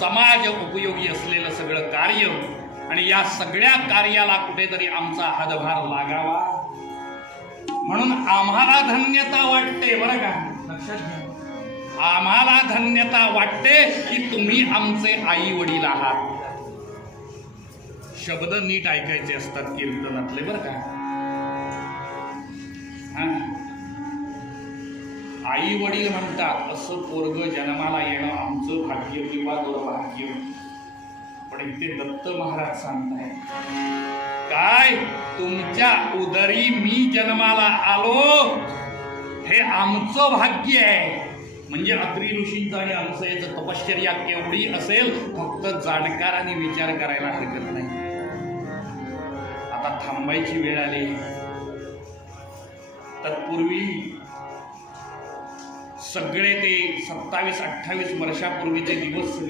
समाज उपयोगी असलेलं सगळं कार्य, आणि या सगळ्या कार्याला कुठेतरी आमचा हातभार लागावा म्हणून आम्हाला धन्यता वाटते. बरं का, लक्षात घ्या, आम्हाला धन्यता वाटते की तुम्ही आमचे आई वडील आहात. शब्द नीट ऐकायचे असतात कीर्तनातले, बरं का. आई वडील म्हणतात असं पोरग जन्माला येणं आमचं भाग्य किंवा दुर्भाग्य. पण इथे दत्त महाराज सांगताय काय, तुमच्या उदरी मी जन्माला आलो हे आमचं भाग्य आहे. म्हणजे अत्रि ऋषींचं आणि आमचं याचं तपश्चर्या केवढी असेल, फक्त जाणकारांनी विचार करायला हरकत नाही. आता थांबायची वेळ आली. तत्पूर्वी सगळे ते 27-28 वर्षापूर्वीचे दिवस सगळे